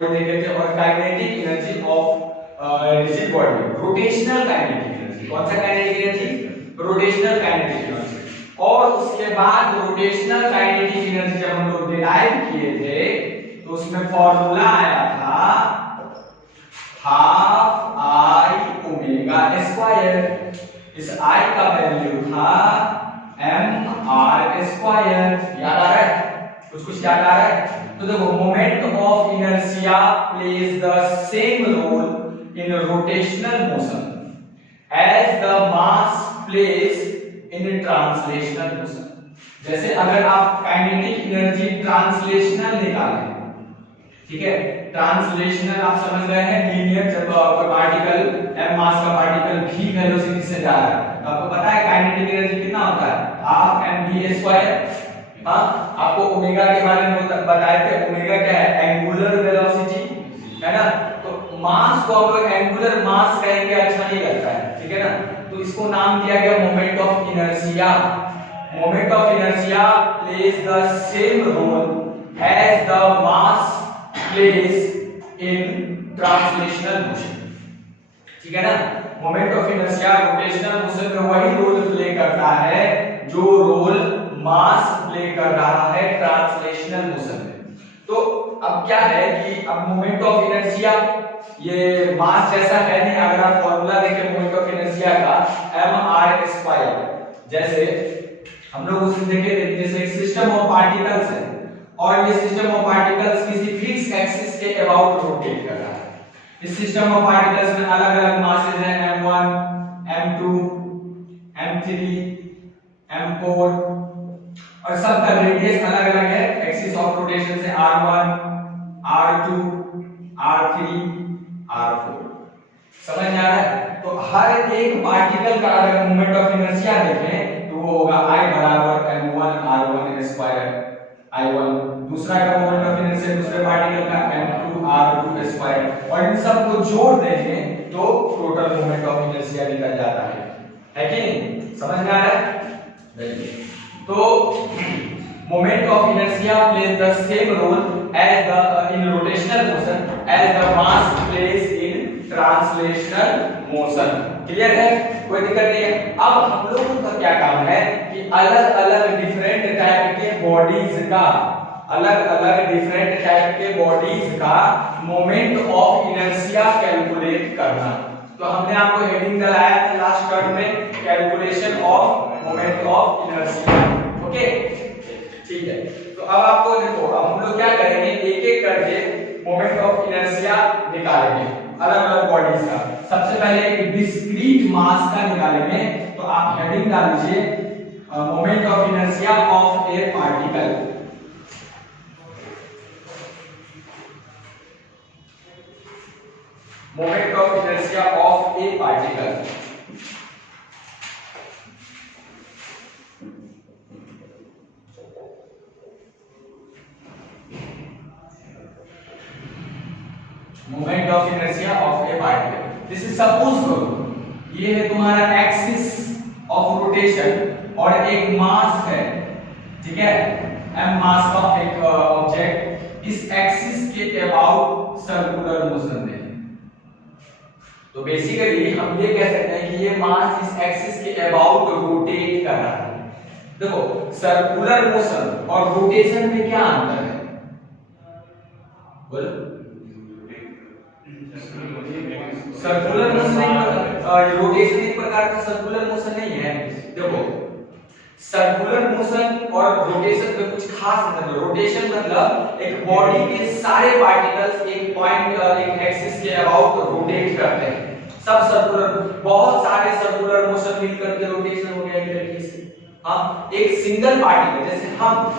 देखे थे और kinetic energy of rigid body, rotational kinetic energy. कौन सा kinetic energy? Rotational kinetic energy. और उसके बाद रोटेशनल काइनेटिक एनर्जी जब हम लोग डिराइव किए थे तो उसमें फॉर्मूला आया था हाफ आई ओमेगा स्क्वायर। इस आई का वैल्यू था एम आर स्क्वायर। याद आ रहा है? कुछ याद आ रहा है? तो देखो, moment of inertia plays the same role in rotational motion as the mass plays in translational motion. जैसे अगर आप काइनेटिक एनर्जी ट्रांसलेशनल निकालें, ठीक है, ट्रांसलेशनल आप समझ रहे हैं, लीनियर जब पार्टिकल एम मास का पार्टिकल v वेलोसिटी से जा रहा है तो आपको पता है काइनेटिक एनर्जी कितना होता है? Half m v square. हाँ, आपको ओमेगा के बारे में बताए थे। ओमेगा क्या है? एंगुलर वेलोसिटी, है ना। तो मास को हम लोग एंगुलर मास कहेंगे, अच्छा नहीं लगता है, ठीक है ना। तो इसको नाम दिया गया moment of inertia. Moment of inertia plays the same role as the mass plays in translational motion, ठीक है ना। Moment of inertia rotational motion में वही रोल प्ले करता है जो रोल मास प्ले कर रहा है ट्रांसलेशनल मोशन में। तो अब क्या है कि अब मोमेंट ऑफ इनर्शिया ये मास जैसा है नहीं। अगर आप फॉर्मूला देखें मोमेंट ऑफ इनर्शिया का mr स्क्वायर, जैसे हम लोग उसमें देखे थे, जैसे एक सिस्टम ऑफ पार्टिकल्स है और ये सिस्टम ऑफ पार्टिकल्स किसी फिक्स एक्सिस के अबाउट रोटेट कर रहा है। इस सिस्टम ऑफ पार्टिकल्स में अलग अलग मासेस हैं, m1 m2 m3 m4 और सबका रेडियस अलग अलग है। एक्सिस ऑफ रोटेशन से r1 r2 r3 r4। समझ में आ रहा है? तो हर एक पार्टिकल का अगर मोमेंट ऑफ इनर्शिया देखें तो वो होगा I बराबर m1 r1 स्क्वायर I1। दूसरा का मोमेंट ऑफ इनर्शिया दूसरे पार्टिकल का m2 r2 स्क्वायर, और इन सब को जोड़ देंगे तो टोटल मोमेंट ऑफ इनर्शिया निकल जाता है कि नहीं? समझ में आ रहा है? तो moment of inertia plays the same role as the in rotational motion as the mass plays in translational motion. Clear है? कोई दिक्कत नहीं है। अब हम लोगों का क्या काम है कि अलग अलग डिफरेंट टाइप के बॉडीज का मोमेंट ऑफ इनर्शिया कैलकुलेट करना। तो हमने आपको हेडिंग दिलाया था लास्ट टर्म में, calculation of moment of inertia. Okay, ठीक है। तो अब आपको देखो, अब हम लोग क्या करेंगे, एक एक करके मोमेंट ऑफ इनर्शिया निकालेंगे अलग अलग बॉडीज का। सबसे पहले एक डिस्क्रीट मास का निकालेंगे। तो आप हेडिंग डाल लीजिए moment of inertia of A particle. Moment of inertia of A particle. Moment of inertia of A particle. जैसे सपोज करो ये है तुम्हारा एक्सिस ऑफ रोटेशन और एक मास है, ठीक है, m मास का एक ऑब्जेक्ट इस एक्सिस के अबाउट सर्कुलर मोशन में। तो बेसिकली हम ये कह सकते हैं कि ये मास इस एक्सिस के अबाउट रोटेट कर रहा है। देखो, सर्कुलर मोशन और रोटेशन में क्या अंतर है? बोलो। सर्कुलर मोशन रोटेशन एक प्रकार का सर्कुलर मोशन नहीं है। देखो, सर्कुलर मोशन और रोटेशन में कुछ खास अंतर है। रोटेशन मतलब एक बॉडी के सारे पार्टिकल्स एक पॉइंट एक एक्सिस के अबाउट रोटेट करते हैं। सब सर्कुलर, बहुत सारे सर्कुलर मोशन मिलकर के रोटेशन हो गया एक तरीके से। हाँ, एक सिंगल पार्टिकल, जैसे हम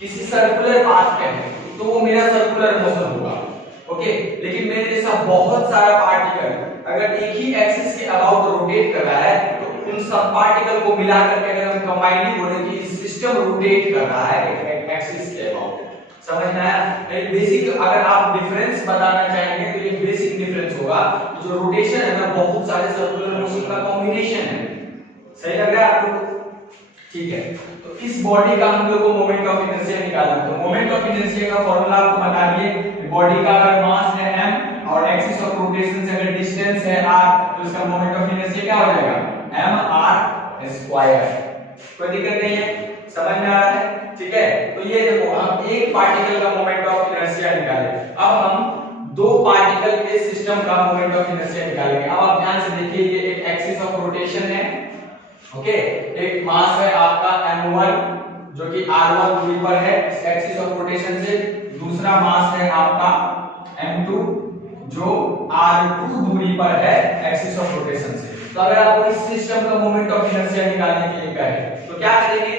किसी सर्कुलर पाथ पे हैं तो वो मेरा सर्कुलर मोशन होगा, ओके। लेकिन मेरे जैसा बहुत सारा पार्टिकल अगर एक ही एक्सिस के अबाउट रोटेट कर रहा है तो उन सब पार्टिकल को मिला करके अगर हम कंबाइनिंग बोले कि सिस्टम रोटेट कर रहा है एक एक्सिस के अबाउट। समझ में आया? बेसिक अगर आप डिफरेंस बताना चाहेंगे तो ये बेसिक डिफरेंस होगा, जो रोटेशन है ना बहुत सारे सर्कुलर मोशन का कॉम्बिनेशन है। सही लग रहा है आपको? ठीक है। तो इस बॉडी का हम लोग को मोमेंट ऑफ इनर्शिया निकालना है। तो मोमेंट ऑफ इनर्शिया का फॉर्मूला आपको बता दिए। बॉडी का अगर मास है m और एक्सिस ऑफ रोटेशन से अगर डिस्टेंस है r, तो इसका मोमेंट ऑफ इनर्शिया क्या हो जाएगा, mr स्क्वायर। कोई दिक्कत नहीं है, समझ में आ रहा है? ठीक है। तो ये देखो हम एक पार्टिकल का मोमेंट ऑफ इनर्शिया निकाले, अब हम दो पार्टिकल के सिस्टम का मोमेंट ऑफ इनर्शिया निकालेंगे। अब आप ध्यान से देखिए, ये एक एक्सिस ऑफ रोटेशन है, ओके। एक मास है आपका m1 जो कि r1 दूरी पर है इस एक्सिस ऑफ रोटेशन से, दूसरा मास है आपका m2 जो r2 दूरी पर है एक्सिस ऑफ रोटेशन से। तो अगर आपको इस सिस्टम का मोमेंट ऑफ इनर्शिया निकालने के लिए कहे तो क्या करेंगे,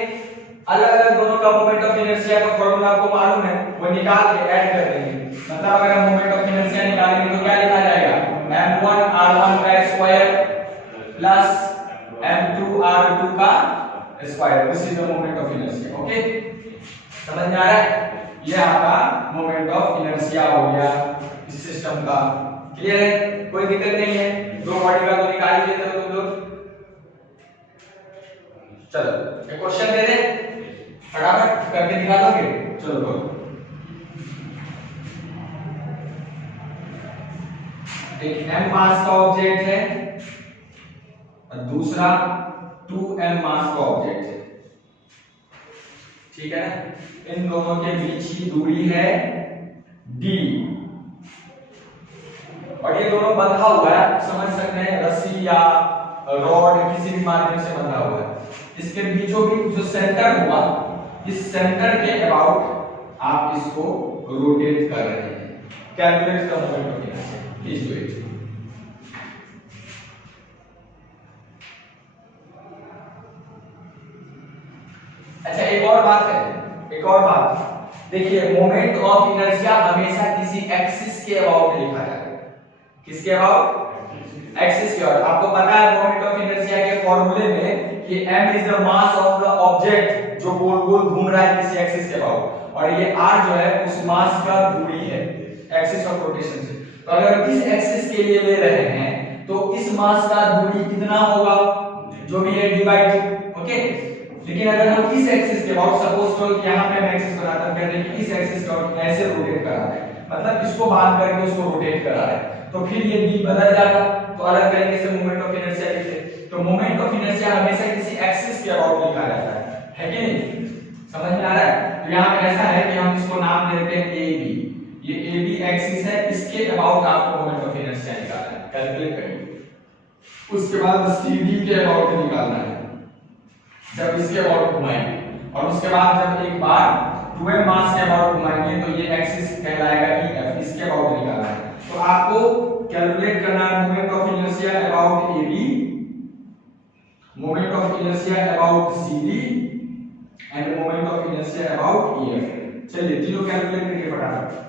अलग अलग दोनों का मोमेंट ऑफ इनर्शिया का फॉर्मूला आपको मालूम है, वो निकाल के ऐड कर देंगे। मतलब अगर हम मोमेंट ऑफ इनर्शिया निकालेंगे तो क्या लिखा जाएगा, m1 r1 का स्क्वायर प्लस m2 r2 का square, this is the moment of inertia. Okay, समझ में आ रहा है? ये आपका मोमेंट ऑफ इनर्शिया हो गया इस सिस्टम का। क्लियर है? कोई दिक्कत नहीं है। दो बॉडी का तो निकाल ही लेते हो तुम लोग। चलो एक क्वेश्चन दे दे, फटाफट करके दिखा दोगे? चलो करो। एक m मास का ऑब्जेक्ट है और दूसरा 2m मास का ऑब्जेक्ट है, ठीक है ना। इन दोनों के बीच की दूरी है d और ये दोनों बंधा हुआ है, आप समझ सकते हैं रस्सी या रॉड किसी भी माध्यम से बंधा हुआ है। इसके बीचों बीच जो सेंटर हुआ, इस सेंटर के अबाउट आप इसको रोटेट कर रहे हैं। Calculate the moment of inertia, please do it. अच्छा एक और बात है, एक और बात देखिए, मोमेंट ऑफ इनर्शिया हमेशा किसी एक्सिस के अबाउट लिखा जाता है। किसके अबाउट? एक्सिस के अबाउट। आपको पता है मोमेंट ऑफ इनर्शिया के फॉर्मूले में कि m is the mass of the object जो गोल गोल घूम रहा है किसी एक्सिस के अबाउट, और ये r जो है उस मास का दूरी है एक्सिस ऑफ रोटेशन से। तो अगर इस एक्सिस के लिए ले रहे हैं तो इस मास का दूरी कितना होगा, जो भी है d/2, ओके। लेकिन अगर हम इस एक्सिस के अबाउट, सपोज तो यहां पे हम एक्सिस बनाते हैं, कहते हैं कि इस एक्सिस के अबाउट ऐसे रोटेट करा रहे हैं, मतलब इसको बांध करके उसको रोटेट करा रहे हैं, तो फिर ये d बदल जाता, तो अलग तरीके से मोमेंट ऑफ इनर्शिया लिखते। तो मोमेंट ऑफ इनर्शिया हमेशा किसी एक्सिस के अबाउट लिखा जाता है कि नहीं? समझ में आ रहा है? तो यहाँ पे ऐसा है कि हम इसको नाम देते हैं AB। ये AB एक्सिस है, इसके अबाउट आपको मोमेंट ऑफ इनर्शिया निकालना है, कैलकुलेट करिए। उसके बाद CD के अबाउट निकालना है, जब इसके अबाउट घुमाएंगे, और उसके बाद जब एक बार 2m मास के अबाउट घुमाएंगे तो ये एक्सिस कहलाएगा EF, इसके अबाउट निकालना है। तो आपको कैलकुलेट करना है moment of inertia about AB, moment of inertia about CD end moment of inertia about EF। चलिए तीनों कैलकुलेट करिए फटाफट।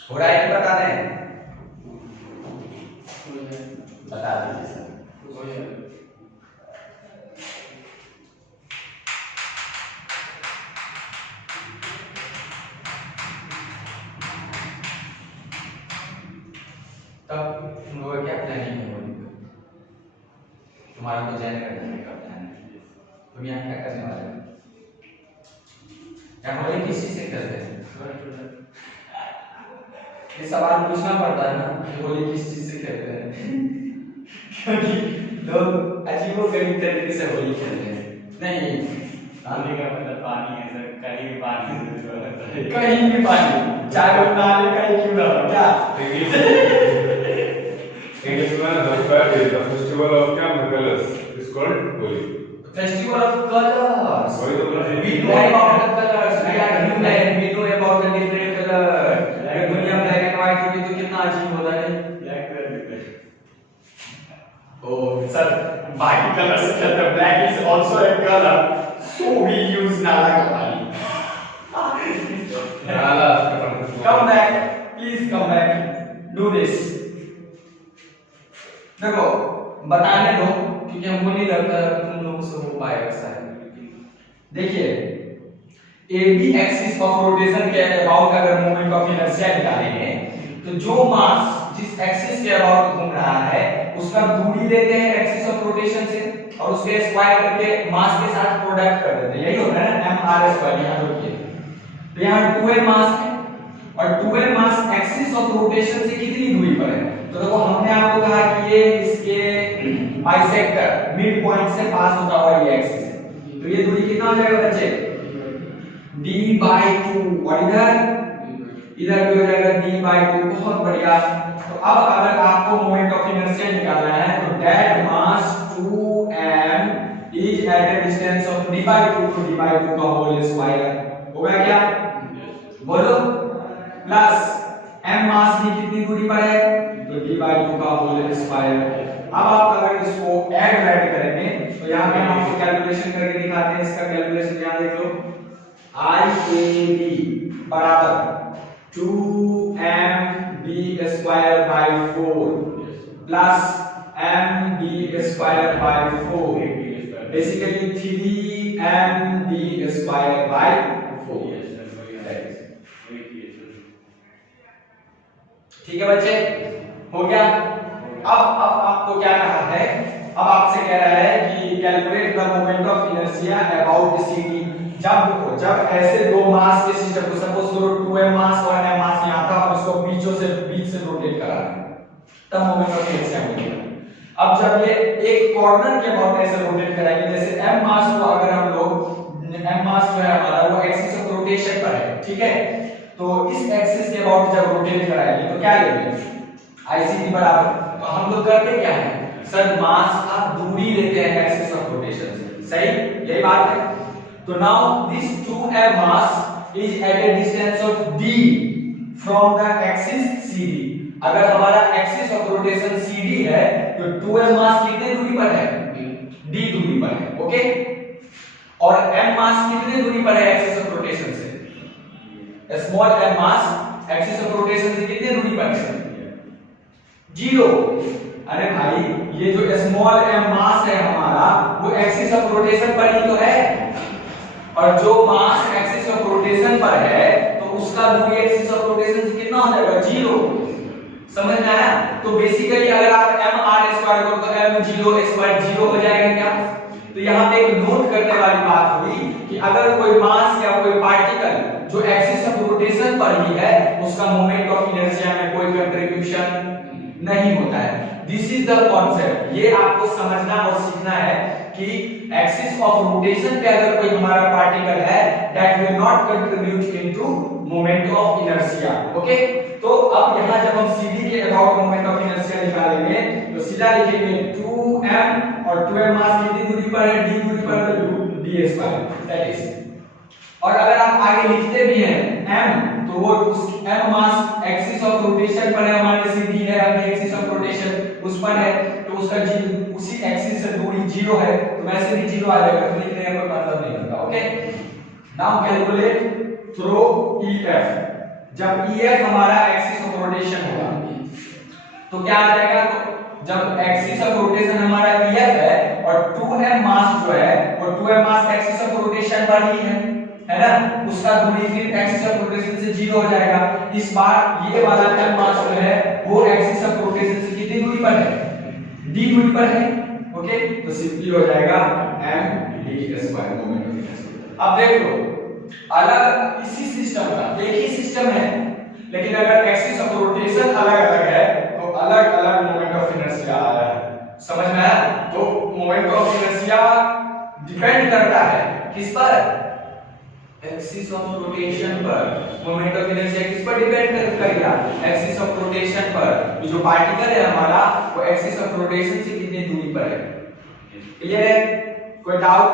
हो रहा है कि बता दें? बता दीजिए सर। तब तुम लोगों का क्या प्लानिंग है? तुम्हारा तो जॉइन करने का प्लान है, तुम यहाँ क्या करने वाले हो? क्या होली किस चीज से खेलते हैं? ये सवाल पूछना पड़ता है ना कि होली किस चीज से खेलते हैं क्योंकि लोग अजीबोगरीब तरीके से होली खेलते हैं। नहीं, पानी का मतलब पानी है सर, कहीं भी पानी, कहीं भी पानी, चाहे वो नाले का ही क्यों ना हो, क्या? English one, the third is the festival of colors. It's called Holi. Festival of colors. वही तो बोला। We know about the colors. We are human. We know about the different colors. अगर दुनिया black and white होगी तो कितना अजीब होता है। Black colour. Oh, sir, बाकी colors से ज़्यादा black is also a color. So we use नाला का पानी। नाला। Come back, please come back. Do this. देखो, बताने दो क्योंकि हमको नहीं लगता तुम लोगों से हो पाएगा शायद। देखिए, AB एक्सिस ऑफ रोटेशन के अबाउट अगर मोमेंट ऑफ इनर्शिया निकालेंगे तो जो मास जिस एक्सिस के अबाउट घूम रहा है उसका दूरी लेते हैं एक्सिस ऑफ रोटेशन से और उसके स्क्वायर करके मास के साथ प्रोडक्ट कर देते हैं। यही होता है ना mr²। यहाँ देखिए, तो यहाँ 2m मास है और 2m mass axis of rotation से कितनी दूरी पर है? तो देखो हमने आपको कहा कि ये इसके बाइसेक्टर मिड पॉइंट से पास होता हुआ ये एक्सिस है, तो ये दूरी कितना हो जाएगा बच्चे? d/2 और इधर भी हो जाएगा d/2। बहुत बढ़िया। तो अब अगर आपको मोमेंट ऑफ इनर्शिया निकालना है तो that mass 2m is at a distance of d/2 तो d/2 का होल स्क्वायर हो गया क्या? बोलो। प्लस m मास की कितनी दूरी पर है तो d/2 का होल स्क्वायर। अब आप अगर इसको ऐड करेंगे तो यहाँ पे हम आपको कैलकुलेशन करके दिखाते हैं। इसका कैलकुलेशन यहाँ देख लो, IAB बराबर 2mb²/4 plus mb²/4 basically 3mb²/4। ठीक है बच्चे, हो गया। अब आपको क्या कहा है? अब आपसे कह रहा है कि calculate the moment of inertia about CD। जब ऐसे दो मास के सिस्टम को सपोज करो 2m मास और m मास यहां था और उसको बीच से रोटेट करा तब मोमेंट ऑफ इनर्शिया मिलेगा। अब जब ये एक कॉर्नर के अबाउट ऐसे रोटेट कराएंगे, जैसे m मास को अगर हम लोग m मास जो है हमारा वो एक्सिस ऑफ रोटेशन पर है, ठीक है, तो इस एक्सिस के अबाउट जब रोटेट कराएंगे तो क्या लेंगे? ICD बराबर, तो हम लोग करते क्या है सर, मास का दूरी लेते हैं एक्सिस ऑफ रोटेशन से, सही? यही बात है। तो now this 2m mass is at a distance of d from the axis CD। अगर हमारा एक्सिस ऑफ रोटेशन CD है तो 2m मास कितने दूरी पर है? d दूरी पर है, ओके। और m मास कितने दूरी पर है एक्सिस ऑफ रोटेशन से? Small m mass axis of rotation से कितने दूरी पर है? 0। अरे भाई, ये जो स्मॉल m मास है हमारा वो एक्सिस ऑफ रोटेशन पर ही तो है, और जो मास एक्सिस ऑफ रोटेशन पर है तो उसका दूरी एक्सिस ऑफ रोटेशन से कितना हो जाएगा? 0। समझ में आया? तो बेसिकली अगर आप mr² करो तो m0² 0 हो जाएगा क्या? तो यहाँ पे एक नोट करने वाली बात हुई कि अगर कोई मास या कोई पार्टिकल जो एक्सिस ऑफ रोटेशन पर ही है उसका मोमेंट ऑफ इनर्शिया में कोई कंट्रीब्यूशन नहीं होता है। This is the concept. ये आपको समझना और सीखना है कि एक्सिस ऑफ रोटेशन पे अगर कोई हमारा पार्टिकल है that will not contribute into moment of inertia, okay. तो अब यहाँ जब हम CD के अबाउट मोमेंट ऑफ इनर्शिया निकालेंगे तो सीधा लिखेंगे 2m और 2m मास कितनी दूरी पर है? d दूरी पर है, d² दैट इज। और अगर आप आगे लिखते भी हैं m तो वो उस m mass axis of rotation पर है, हमारे CD है अभी एक्सिस ऑफ रोटेशन उस पर है, तो उसका उसी एक्सिस से दूरी 0 है, तो वैसे भी 0 आ जाएगा, तो लिखने का कोई मतलब नहीं होता, okay. Now calculate through EF। जब EF हमारा एक्सिस ऑफ रोटेशन होगा तो क्या आ जाएगा? तो जब एक्सिस ऑफ रोटेशन हमारा EF है और 2m मास जो है वो 2m mass axis of rotation पर ही है ना, उसका दूरी फिर एक्सिस ऑफ रोटेशन से 0 हो जाएगा। इस बार ये वाला m मास जो है वो एक्सिस ऑफ रोटेशन से कितनी दूरी पर है? d दूरी पर है, ओके। तो सिंपली हो जाएगा md² मोमेंट ऑफ इनर्शिया। अब देख लो, अलग इसी सिस्टम का एक ही सिस्टम है, लेकिन अगर एक्सिस ऑफ रोटेशन अलग अलग है तो अलग अलग मोमेंट ऑफ इनर्शिया आ रहा है। समझ में आया? तो एक्सिस ऑफ रोटेशन पर मोमेंट ऑफ इनर्शिया किस पर डिपेंड करेगा? एक्सिस ऑफ रोटेशन पर। ये जो पार्टिकल है हमारा वो एक्सिस ऑफ रोटेशन से कितनी दूरी पर है। क्लियर है? कोई doubt?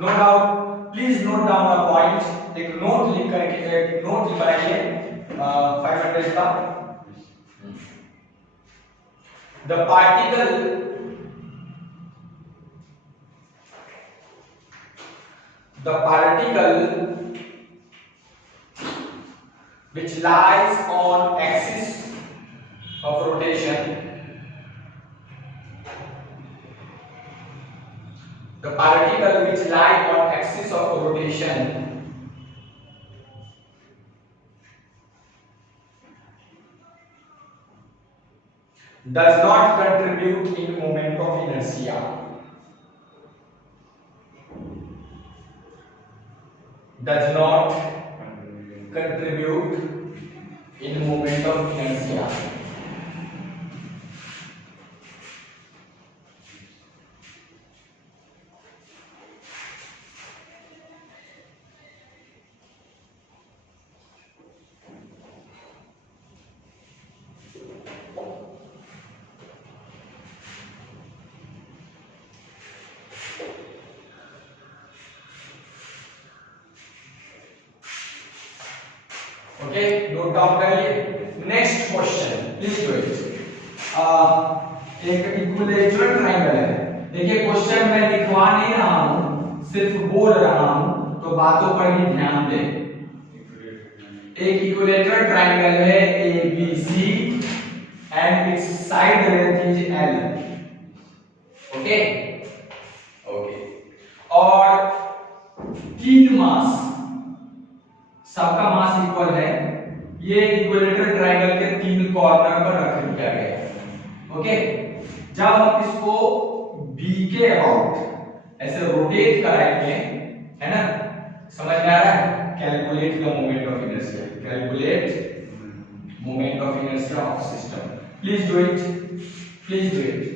No doubt? Please note down a point. एक नोट लिख करके एक नोट बनाइए 500 का। The particle which lies on axis of rotation, the particle which lie on axis of rotation does not contribute in moment of inertia. Does not contribute in moment of inertia. Okay, note down करिए। Next question, please do it. एक equilateral triangle है। देखिए question मैं लिखवा नहीं रहा हूं, सिर्फ बोल रहा हूं, तो बातों पर ही ध्यान दें। एक इक्विलेटरल ट्रायंगल है ABC and it's side length is L। Okay okay, और तीन मास, सबका मास इक्वल है। ये इक्विलेटरल ट्रायंगल के तीन कॉर्नर पर रख दिया गया है। ओके, जब हम इसको B के अबाउट ऐसे रोटेट कराएंगे, है ना, समझ में आ रहा है? Calculate the moment of inertia, calculate moment of inertia of system. Please do it, please do it.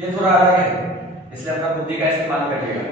ये थोड़ा अलग है, इसलिए अपना बुद्धि का इस्तेमाल करिएगा।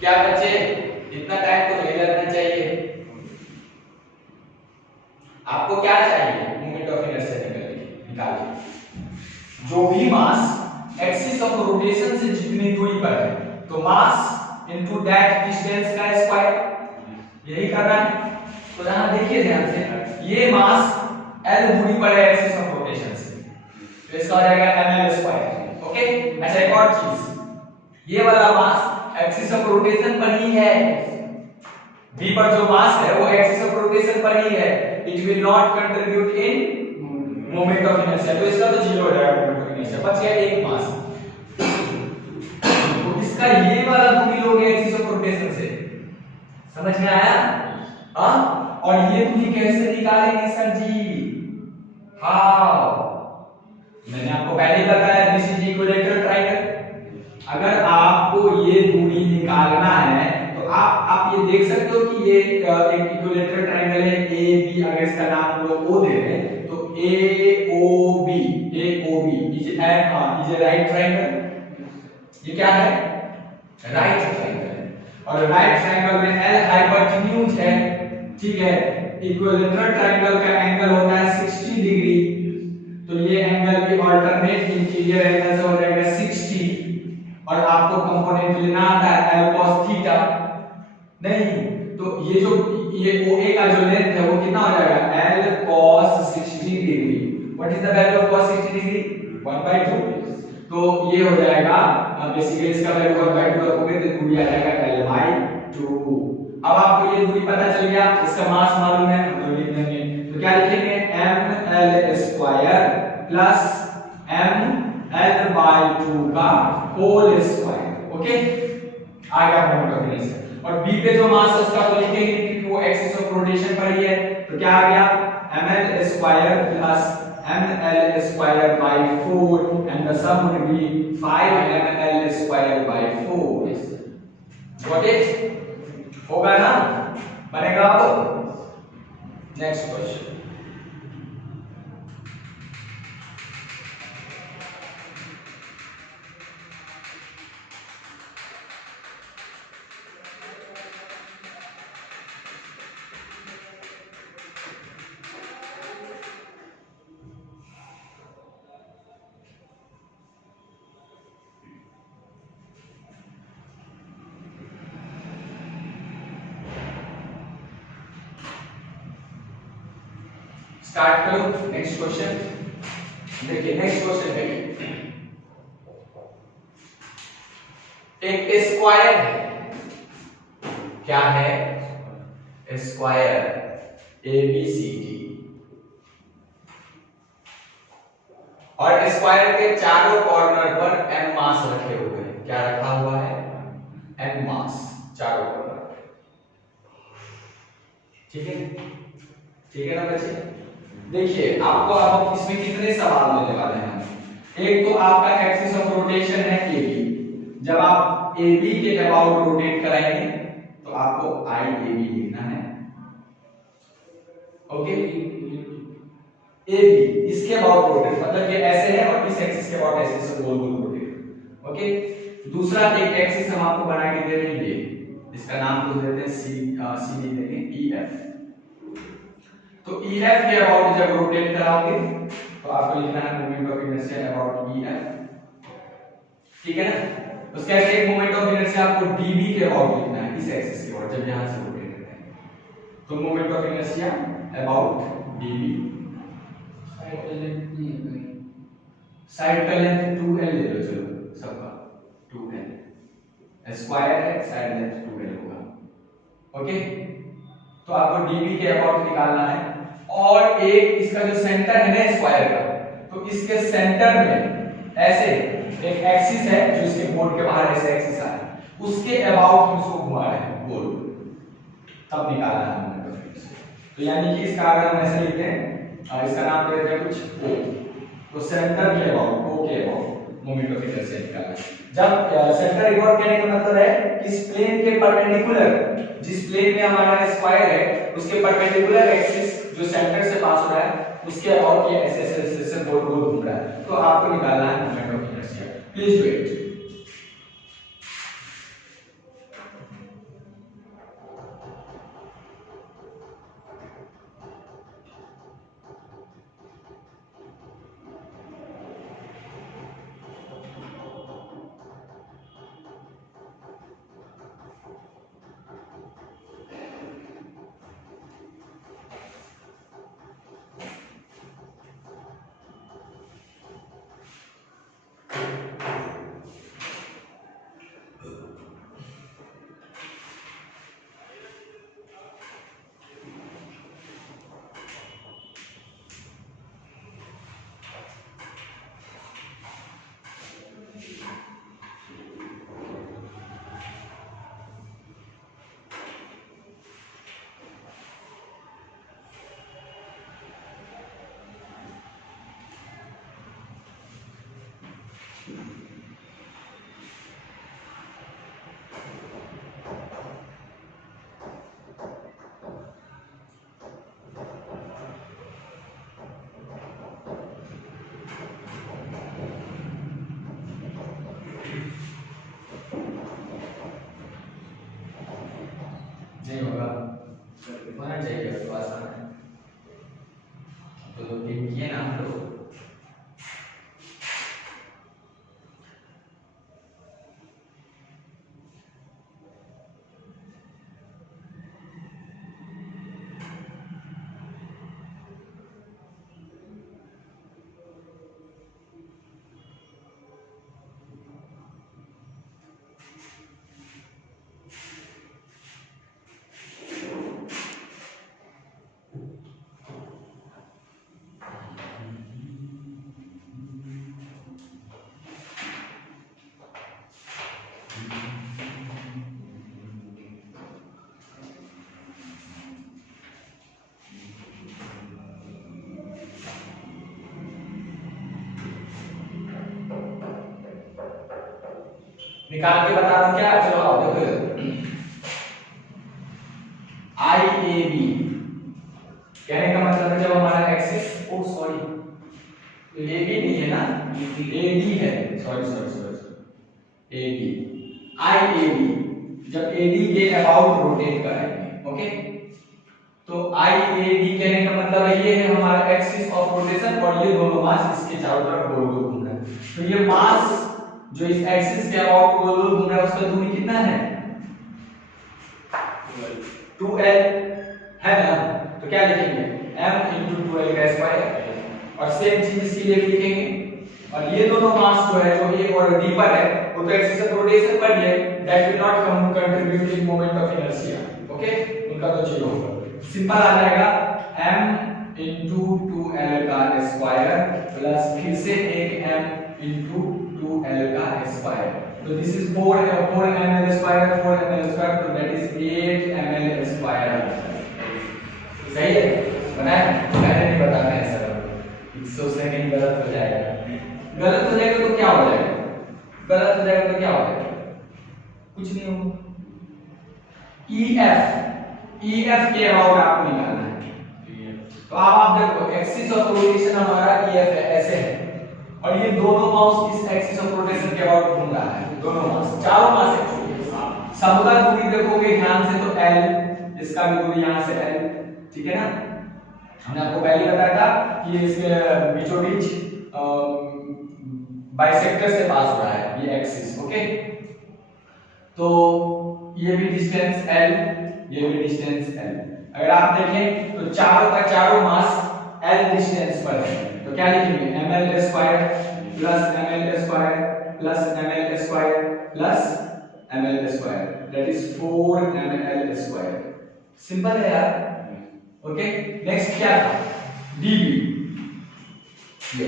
क्या बच्चे, इतना टाइम तो नहीं लगना चाहिए। आपको क्या चाहिए? मोमेंट ऑफ इनर्शिया निकालिए। जो भी मास एक्सिस ऑफ रोटेशन से जितनी दूरी पर है, तो मास इनटू दैट डिस्टेंस का स्क्वायर, यही करना है। तो यहां देखिए ध्यान से, ये मास L दूरी पर है एक्सिस ऑफ रोटेशन से, तो इसका हो जाएगा ml स्क्वायर। ओके, अच्छा एक और चीज, ये वाला मास एक्सिस ऑफ रोटेशन पर ही है। B पर जो मास है वो एक्सिस ऑफ रोटेशन पर ही है। It will not contribute in moment of inertia, तो इसका तो जीरो हो जाएगा मोमेंट ऑफ इनर्शिया, बच गया एक मास। तो इसका ये वाला दूरी हो गया एक्सिस ऑफ रोटेशन से, समझ में आया? हाँ, और ये दूरी कैसे निकालेंगे सर जी? हाउ? मैंने आपको पहले ही बताया, दिस इज इक्विलेटरल ट्रायंगल। अगर आपको ये दूरी निकालना है तो आप ये देख सकते हो कि ये एक इक्विलेटरल ट्रायंगल है AB, अगर इसका नाम हम लोग O दे दें तो AOB इज राइट ट्रायंगल। ये क्या है? Right triangle. और राइट ट्रायंगल में L हाइपोटेन्यूज है, ठीक है, इक्विलैटरल ट्रायंगल का एंगल होता है 60 डिग्री, तो ये एंगल भी अल्टरनेट इंटीरियर एंगल से हो जाएगा 60, और आपको कंपोनेंट लेना आता है l cos थीटा, नहीं तो ये जो ये OA का जो लेंथ है वो कितना हो जाएगा l cos 60 degree. What is the value of cos 60 degree 1/2, तो ये हो जाएगा बेसिकली इसका वैल्यू 1/2 रखोगे तो दूरी आ जाएगा l/2। अब आपको ये दूरी पता चल गया, इसका मास मालूम है तो लिख देंगे, तो क्या लिखेंगे ml² प्लस ml/2 का होल स्क्वायर। ओके, आ गया मोमेंट ऑफ इनर्शिया। और b पे जो मास है उसका तो लिखेंगे क्योंकि वो एक्सिस ऑफ रोटेशन पर ही है, तो क्या आ गया ml² plus ml²/4 and the sum would be 5ml²/4। Got it? होगा ना, बनेगा। अब नेक्स्ट क्वेश्चन, स्टार्ट करो नेक्स्ट क्वेश्चन। देखिए नेक्स्ट क्वेश्चन देखिए, एक स्क्वायर है, क्या है स्क्वायर ABCD, और स्क्वायर के चारों कॉर्नर पर m मास रखे हुए हैं। क्या रखा हुआ है m मास चारों कॉर्नर, ठीक है, ठीक है ना बच्चे। देखिए आपको अब इसमें कितने सवाल लेने वाले हैं। एक तो आपका एक्सिस ऑफ रोटेशन है AB, जब आप AB के अबाउट रोटेट कराएंगे तो आपको IAB लिखना है। ओके, AB इसके अबाउट रोटेट मतलब ये ऐसे है और इस एक्सिस के अबाउट ऐसे से गोल गोल रोटेट। ओके, दूसरा एक एक्सिस हम आपको बना के दे रहे हैं, ये इसका नाम तो देते हैं C लिख देंगे EF। तो EF के अबाउट जब रोटेट कराओगे तो आपको लिखना है moment of inertia about EF, ठीक है ना। उसके बाद एक मोमेंट ऑफ इनर्शिया आपको DB के अबाउट लिखना है, इस एक्सिस के अबाउट जब यहां से रोटेट करेंगे, तो moment of inertia about DB। Side का लेंथ 2l ले लो, चलो सबका 2l, स्क्वायर है साइड लेंथ 2l होगा। ओके, तो आपको DB के अबाउट निकालना है, और एक इसका जो सेंटर है ना स्क्वायर का, तो इसके सेंटर में ऐसे एक एक्सिस है जो इसके बोर्ड के बाहर ऐसे एक्सिस आ है, उसके अबाउट हम इसको घुमा रहे हैं गोल, तब निकालना है मोमेंट ऑफ इनर्शिया। तो यानी कि इसका अगर हम ऐसे लिखते हैं, इसका नाम दे देते हैं कुछ O, तो सेंटर के अबाउट O के अबाउट मोमेंट ऑफ इनर्शिया निकालना है। जब सेंटर इक्वल कहने का मतलब है कि इस प्लेन के परपेंडिकुलर, जिस प्लेन में हमारा स्क्वायर है उसके परपेंडिकुलर एक्सिस जो सेंटर से पास हो रहा है उसके अबाउट ये ऐसे ऐसे गोल गोल घूम रहा है, तो आपको निकालना है moment of inertia. Please do it. नहीं होगा, होना चाहिए, आसान है। निकाल के बता दूं क्या? चलो आओ देखो, IAB कहने का मतलब है जब हमारा एक्सिस, ओ सॉरी AB नहीं है ना, AD है, सॉरी AD, IAB जब AD के अबाउट रोटेट करेंगे, ओके। तो IAB कहने का मतलब है ये है हमारा एक्सिस ऑफ रोटेशन, और ये दोनों मास इसके चारों तरफ गोल गोल घूम रहे हैं। तो ये मास जो इस एक्सिस के अबाउट गोल गोल घूम रहा है उसका दूरी कितना है? 2L है ना। तो क्या लिखेंगे? m × 2L का स्क्वायर, और सेम चीज इसके लिए भी लिखेंगे। और ये दोनों मास जो है, जो A और D पर है, वो तो एक्सिस ऑफ रोटेशन पर ही है, that will not contribute in moment of inertia, okay. उनका तो जीरो होगा। सिंपल आ जाएगा m × 2L का स्क्वायर प्लस फिर से एक m × 2L का स्क्वायर। तो this is 4 ml square, 4 ml square, तो दैट इज 8 ml स्क्वायर। सही है, बनाया? मैंने नहीं बताना है सर, सोचने कहीं गलत हो जाएगा। गलत हो जाएगा तो क्या हो जाएगा? गलत हो जाएगा तो क्या हो जाएगा? कुछ नहीं होगा। EF के अबाउट आपको निकालना है। तो आप देखो एक्सिस ऑफ रोटेशन हमारा EF है, ऐसे है, और ये दोनों मास इस एक्सिस ऑफ रोटेशन के अबाउट घूम रहा है, दोनों मास, चारों मास एक्चुअली। सबका दूरी देखोगे ध्यान से तो L, इसका भी दूरी यहां से L, ठीक है ना। हमने आपको पहले बताया था कि इसके बीचों बीच बाइसेक्टर से पास हो रहा है ये एक्सिस, ओके। तो ये भी डिस्टेंस L, ये भी डिस्टेंस L। अगर आप देखें तो चारों का चारों मास L डिस्टेंस पर है, तो क्या लिखेंगे? ml square plus ml square plus ml square plus ml square, that is 4 ml square. Simple है यार, ओके। नेक्स्ट क्या था? dB, ये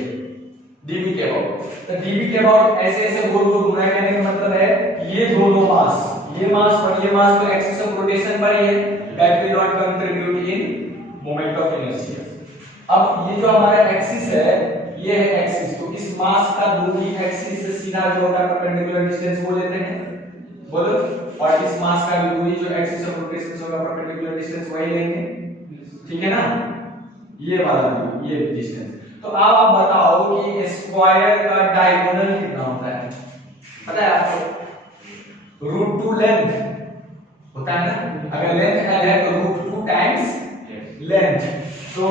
dB के अबाउट। तो dB के अबाउट ऐसे ऐसे गोल गोल घूमना है, कहने का मतलब है ये दोनों मास, ये मास और ये मास तो एक्सिस ऑफ रोटेशन पर ही है, that will not contribute in moment of inertia. अब ये जो हमारा एक्सिस है, ये है एक्सिस, तो इस मास का दूरी एक्सिस से सीधा जो होता है परपेंडिकुलर डिस्टेंस वो लेते हैं, बोलो। और इस मास का भी दूरी जो एक्सिस ऑफ रोटेशन से होगा परपेंडिकुलर डिस्टेंस वही लेंगे, ठीक है ना। ये वाला दूरी, ये डिस्टेंस। तो अब आप बताओ कि स्क्वायर का डायगोनल कितना होता है? पता है आपको? √2 लेंथ होता है ना। अगर लेंथ L है तो √2 टाइम्स लेंथ, तो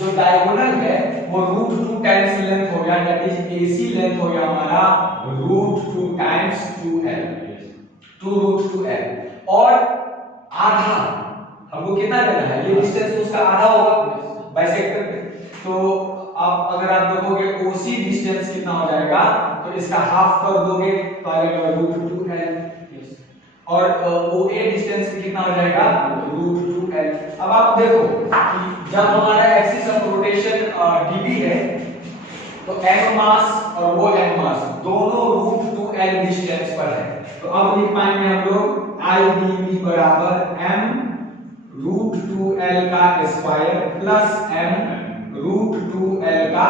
जो डायगोनल है वो √2 टाइम्स लेंथ हो गया, दैट इज AC लेंथ हो गया हमारा √2 टाइम्स 2L, 2√2L। और आधा हमको कितना लेना है? ये डिस्टेंस उसका आधा होगा बाइसेक्टर पे। तो आप अगर आप देखोगे OC डिस्टेंस कितना हो जाएगा, तो इसका हाफ कर दोगे तो आ जाएगा √2L, और OA डिस्टेंस कितना हो जाएगा? √2L। अब आप देखो कि जब हमारा एक्सिस ऑफ रोटेशन dB है, तो m मास और वो m मास दोनों √2L डिस्टेंस पर है। तो अब लिख पाएंगे हम लोग IDB बराबर m √2L का स्क्वायर प्लस m √2L का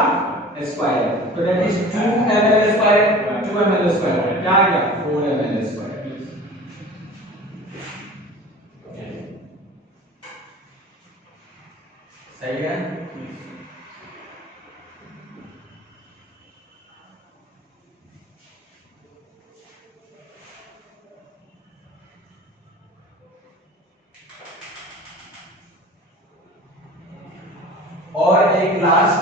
स्क्वायर, तो that is 2ml square, 2ml square क्या आ गया? 4ml square. सही है। और एक लास्ट,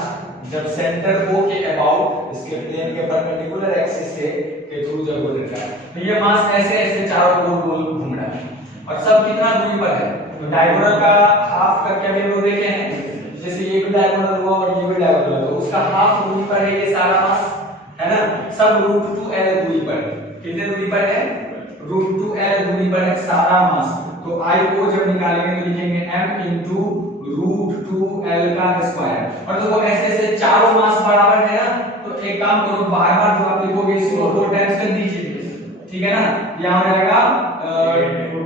जब सेंटर O के अबाउट इसके प्लेन के परपेंडिकुलर एक्सिस से के थ्रू जब रोटेट कर, तो ये मास ऐसे ऐसे चारों गोल गोल घूम रहा है, और सब कितना दूरी पर है? तो डायगोनल का हाफ करके अभी हम लोग देखे हैं, जैसे ये भी डायगोनल हुआ और ये भी डायगोनल है, तो उसका हाफ दूरी पर है ये सारा मास, है ना। सब √2L दूरी पर, कितने दूरी पर है? √2L दूरी पर है सारा मास। तो I को जब निकालेंगे तो लिखेंगे m × √2L का स्क्वायर। और देखो ऐसे ऐसे चारों मास बराबर है ना, तो एक काम करो, बार बार जो आप लिखोगे इसको 4 टाइम्स कर दीजिए, ठीक है ना। यहाँ हो जाएगा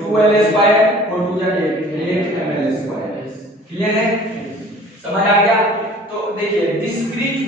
2L स्क्वायर और 2 8ml स्क्वायर। क्लियर है? समझ आ गया? तो देखिए डिस्क्रीट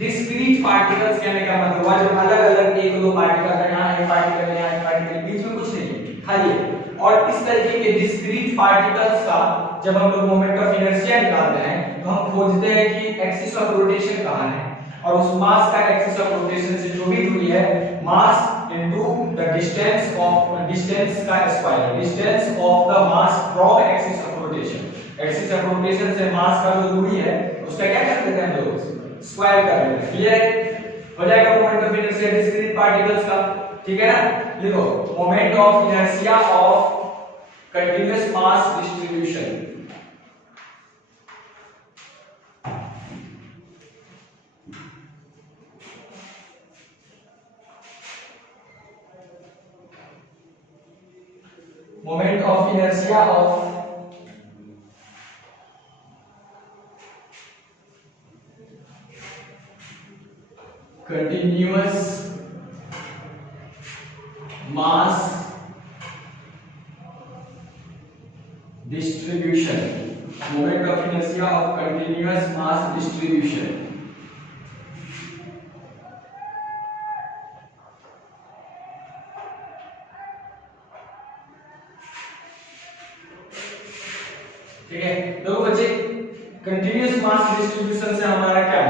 डिस्क्रीट पार्टिकल्स कहने का मतलब हुआ जब अलग अलग एक दो पार्टिकल यहाँ एक पार्टिकल यहाँ एक पार्टिकल बीच में कुछ नहीं है खाली है। और इस तरीके के डिस्क्रीट पार्टिकल्स का जब हम लोग मोमेंट ऑफ इनर्शिया निकालते हैं तो हम खोजते हैं कि एक्सिस ऑफ रोटेशन कहाँ है और उस मास का एक्सिस ऑफ रोटेशन से जो भी दूरी है मास इनटू द डिस्टेंस का square, distance of the mass from axis of rotation. Axis of rotation से मास का जो दूरी है उसका क्या कर देते हैं हम लोग स्क्वायर कर देते हैं। क्लियर हो जाएगा moment of inertia discrete particles का। ठीक है ना, लिखो moment of inertia of continuous mass distribution. Moment of inertia of continuous mass distribution. Moment of inertia of continuous mass distribution. ठीक है, देखो बच्चे कंटीन्यूअस मास डिस्ट्रीब्यूशन से हमारा क्या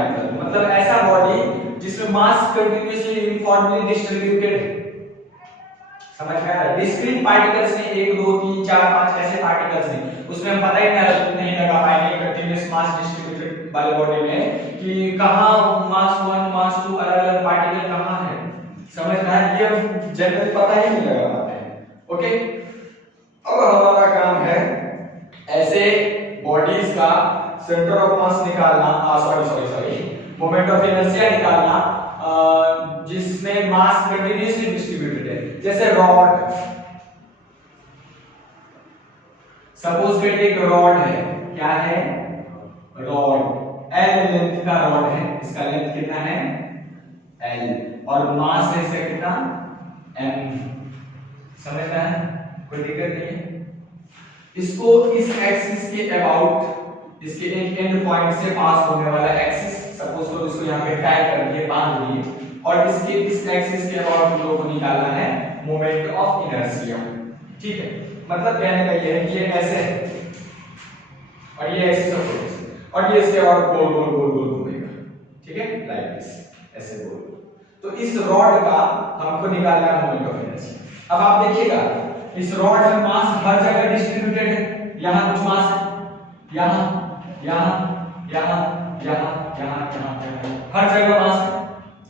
मतलब ऐसा बॉडी जिसमें मास कंटीन्यूअसली यूनिफॉर्मली डिस्ट्रीब्यूटेड है। समझ में आ रहा है? डिस्क्रीट पार्टिकल्स में 1 2 3 4 5 ऐसे पार्टिकल्स नहीं, उसमें हम पता ही नहीं लगा पाएंगे कंटीन्यूअस मास डिस्ट्रीब्यूटेड वाले बॉडी में कि कहां मास 1 मास 2 अलग-अलग पार्टिकल कहां है। समझ में आया? ये हम जनरली पता ही नहीं लगा पाते हैं। ओके, अब हमारा काम है ऐसे बॉडीज का सेंटर ऑफ मास निकालना, सॉरी मोमेंट ऑफ इनर्शिया निकालना जिसमें मास कंटीन्यूअसली डिस्ट्रीब्यूटेड है। जैसे रॉड, सपोज दैट एक रॉड है, क्या है रॉड L लेंथ का रॉड है, इसका लेंथ कितना है L और मास है इसका कितना M। समझ में आया? कोई दिक्कत नहीं है। इसको इस एक्सिस के अबाउट इसके एक एंड पॉइंट से पास होने वाला एक्सिस सपोज करो इसको यहाँ पे टैग कर दिए बांध दिए और इसके इस एक्सिस के अबाउट हम लोग को निकालना है मोमेंट ऑफ इनर्शिया। ठीक है, मतलब कहने का ये है कि ये ऐसे है और ये एक्सिस ऑफ रोटेशन और ये इसके अबाउट गोल गोल गोल गोल घूमेगा। ठीक है, लाइक दिस ऐसे गोल। तो इस रॉड का हमको निकालना है मोमेंट ऑफ इनर्शिया। अब आप देखिएगा इस रॉड में मास हर जगह डिस्ट्रीब्यूटेड है, यहाँ कुछ मास है, यहाँ यहाँ यहाँ यहाँ यहाँ यहाँ हर जगह मास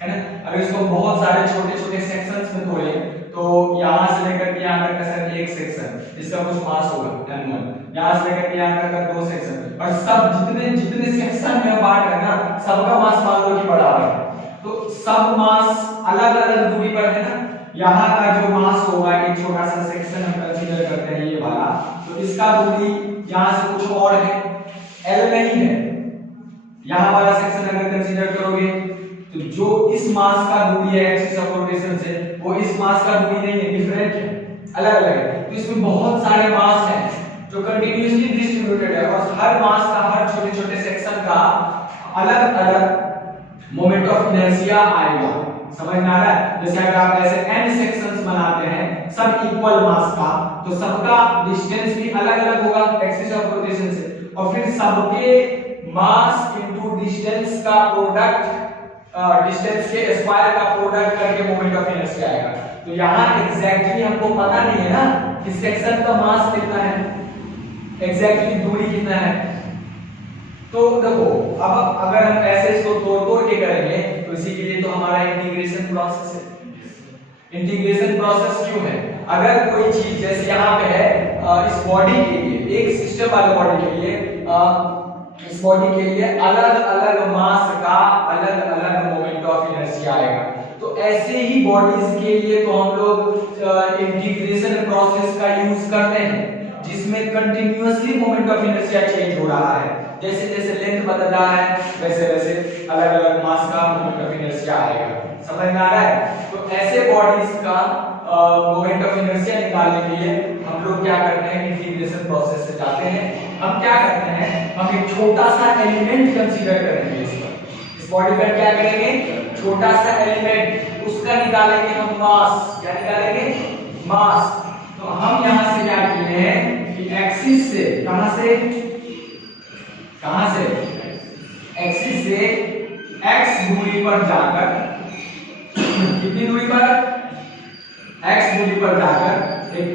है ना। अगर इसको बहुत सारे छोटे छोटे सेक्शंस में तोड़े तो यहाँ से लेकर के यहाँ तक का सर एक सेक्शन जिसका कुछ मास होगा M1, यहाँ से लेकर के यहाँ तक का 2 सेक्शन और सब जितने सेक्शन में बांट है ना सबका मास मान लो कि बराबर है। तो सब मास अलग अलग दूरी पर है ना। यहाँ का जो मास होगा एक छोटा सा सेक्शन हम कंसीडर करते हैं ये वाला, तो इसका दूरी यहाँ से कुछ और है L नहीं है। यहाँ वाला सेक्शन अगर कंसीडर करोगे तो जो इस मास का दूरी है एक्सिस ऑफ रोटेशन से वो इस मास का दूरी नहीं है, डिफरेंट है, अलग अलग है। तो इसमें बहुत सारे मास हैं जो कंटिन्यूअसली डिस्ट्रीब्यूटेड है और हर मास का हर छोटे छोटे सेक्शन का अलग अलग मोमेंट ऑफ इनर्शिया आएगा। समझ में आ रहा है? जैसे अगर आप ऐसे n सेक्शंस बनाते हैं सब इक्वल मास का तो सबका डिस्टेंस भी अलग अलग होगा एक्सिस ऑफ रोटेशन से और फिर सबके मास इनटू डिस्टेंस का प्रोडक्ट डिस्टेंस के स्क्वायर का प्रोडक्ट करके मोमेंट ऑफ इनर्शिया आएगा। तो यहाँ एग्जैक्टली हमको पता नहीं है ना कि सेक्शन का मास कितना है, एग्जैक्टली दूरी कितना है। तो देखो अब अगर हम ऐसे इसको तोड़ के करेंगे तो इसी के लिए तो हमारा इंटीग्रेशन प्रोसेस है। इंटीग्रेशन प्रोसेस क्यों है? अगर कोई चीज जैसे यहाँ पे है इस बॉडी के लिए एक सिस्टम वाले बॉडी के लिए इस बॉडी के लिए अलग अलग मास का अलग अलग मोमेंट ऑफ इनर्शिया आएगा। तो ऐसे ही बॉडीज के लिए तो हम लोग इंटीग्रेशन प्रोसेस का यूज करते हैं जिसमें continuously moment of inertia change हो रहा है। जैसे जैसे लेंथ बदल रहा है वैसे वैसे अलग अलग मास का मोमेंट ऑफ इनर्शिया आएगा। समझ में आ रहा है? तो ऐसे बॉडीज का मोमेंट ऑफ इनर्शिया निकालने के लिए हम लोग क्या करते हैं इंटीग्रेशन प्रोसेस से जाते हैं। हम क्या करते हैं हम एक छोटा सा एलिमेंट कंसीडर करेंगे इस बॉडी का क्या करेंगे, छोटा सा एलिमेंट उसका निकालेंगे हम मास। क्या निकालेंगे, मास। तो हम यहां से क्या किए हैं कि एक्सिस से, कहां से, एक्सिस से x दूरी पर जाकर, कितनी दूरी पर, x दूरी पर जाकर एक